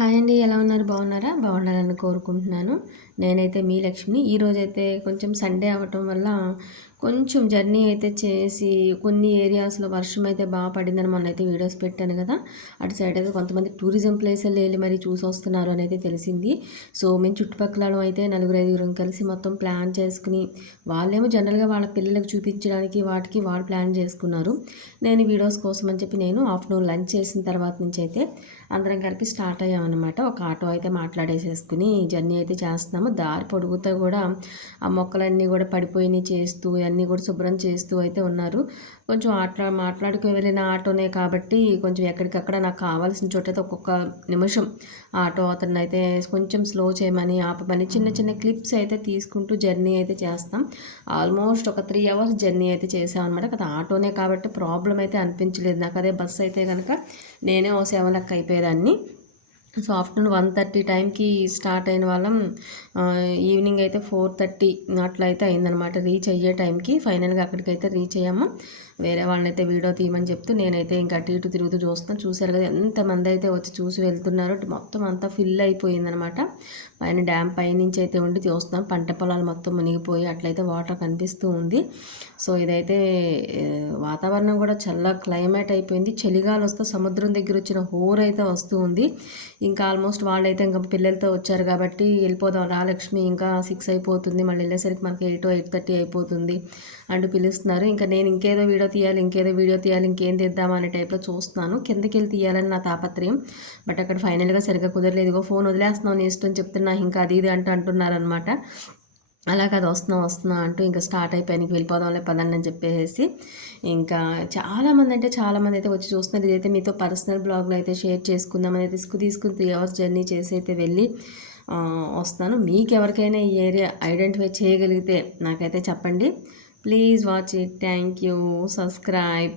Hi అండి ఎలా ఉన్నారు? బాగున్నారా? బాగున్నారని కోరుకుంటున్నాను. నేనైతే మీ లక్ష్మిని. ఈరోజైతే కొంచెం సండే అవ్వటం వల్ల కొంచెం జర్నీ అయితే చేసి కొన్ని ఏరియాస్లో వర్షం అయితే బాగా పడిందని మొన్న అయితే వీడియోస్ పెట్టాను కదా అటు సైడ్ అయితే కొంతమంది టూరిజం ప్లేసులు వెళ్ళి మరి చూసి వస్తున్నారు అని అయితే తెలిసింది. సో మేము చుట్టుపక్కల అయితే నలుగురు ఐదుగురం కలిసి మొత్తం ప్లాన్ చేసుకుని వాళ్ళేమో జనరల్గా వాళ్ళ పిల్లలకు చూపించడానికి వాటికి వాళ్ళు ప్లాన్ చేసుకున్నారు. నేను వీడియోస్ కోసం అని చెప్పి నేను ఆఫ్టర్నూన్ లంచ్ చేసిన తర్వాత నుంచి అయితే అందరం కలిపి స్టార్ట్ అయ్యామన్నమాట. ఒక ఆటో అయితే మాట్లాడేసేసుకుని జర్నీ అయితే చేస్తున్నాము. దారి పొడుగుతో కూడా ఆ మొక్కలన్నీ కూడా పడిపోయినాయి చేస్తూ అవన్నీ కూడా శుభ్రం చేస్తూ అయితే ఉన్నారు. కొంచెం ఆటలా మాట్లాడుకు వెళ్ళిన ఆటోనే కాబట్టి కొంచెం ఎక్కడికక్కడ నాకు కావాల్సిన చోటైతే ఒక్కొక్క నిమిషం ఆటో అతను అయితే కొంచెం స్లో చేయమని ఆపమని చిన్న చిన్న క్లిప్స్ అయితే తీసుకుంటూ జర్నీ అయితే చేస్తాం. ఆల్మోస్ట్ ఒక త్రీ అవర్స్ జర్నీ అయితే చేసాం అనమాట కదా ఆటోనే కాబట్టి ప్రాబ్లం అయితే అనిపించలేదు. నాకు అదే బస్సు అయితే కనుక నేనే ఓ సెవెన్ లెక్క అయిపోయేదాన్ని. సో ఆఫ్టర్నూన్ వన్ థర్టీ టైంకి స్టార్ట్ అయిన వాళ్ళం. ఈవినింగ్ అయితే ఫోర్ థర్టీ అట్లా అయితే అయిందనమాట రీచ్ అయ్యే టైంకి ఫైనల్గా అక్కడికైతే రీచ్ అయ్యాము. వేరే వాళ్ళనైతే వీడియో తీయమని చెప్తూ నేనైతే ఇంకా అటు ఇటు తిరుగుతూ చూస్తాను చూశారు కదా ఎంతమంది అయితే వచ్చి చూసి వెళ్తున్నారో మొత్తం అంతా ఫిల్ అయిపోయిందనమాట. పైన డ్యామ్ పైనుంచి అయితే ఉండి చూస్తున్నాం. పంట పొలాలు మొత్తం మునిగిపోయి అట్లయితే వాటర్ కనిపిస్తూ ఉంది. సో ఇదైతే వాతావరణం కూడా చల్ల క్లైమేట్ అయిపోయింది. చలిగాలు వస్తే సముద్రం దగ్గర వచ్చిన హోర్ అయితే వస్తూ ఉంది. ఇంకా ఆల్మోస్ట్ వాళ్ళైతే ఇంకా పిల్లలతో వచ్చారు కాబట్టి వెళ్ళిపోదాం రాలక్ష్మి ఇంకా సిక్స్ అయిపోతుంది మళ్ళీ వెళ్ళేసరికి మనకి ఎయిట్ ఎయిట్ థర్టీ అయిపోతుంది అంటూ పిలుస్తున్నారు. ఇంకా నేను ఇంకేదో వీడియో తీయాలి ఇంకేదో వీడియో తీయాలి ఇంకేం తీద్దామా అనే టైప్లో చూస్తున్నాను. కిందకి వెళ్ళి తీయాలని నా తాపత్రయం. బట్ అక్కడ ఫైనల్గా సరిగ్గా కుదరలేదు. ఫోన్ వదిలేస్తున్నావు నీ ఇష్టం చెప్తున్నా ఇంకా అది ఇది అంటూ అంటున్నారనమాట అలా కాదు వస్తున్నా వస్తున్నా అంటూ ఇంకా స్టార్ట్ అయిపోయానికి వెళ్ళిపోదాంలే పదండి అని చెప్పేసి ఇంకా చాలామంది అంటే చాలామంది అయితే వచ్చి చూస్తున్నారు. ఇదైతే మీతో పర్సనల్ బ్లాగ్లో అయితే షేర్ చేసుకుందాం అనేది తీసుకు తీసుకుని త్రీ అవర్స్ జర్నీ చేసి అయితే వెళ్ళి వస్తాను మీకు ఎవరికైనా ఈ ఏరియా ఐడెంటిఫై చేయగలిగితే నాకైతే చెప్పండి. Please watch it. Thank you. Subscribe.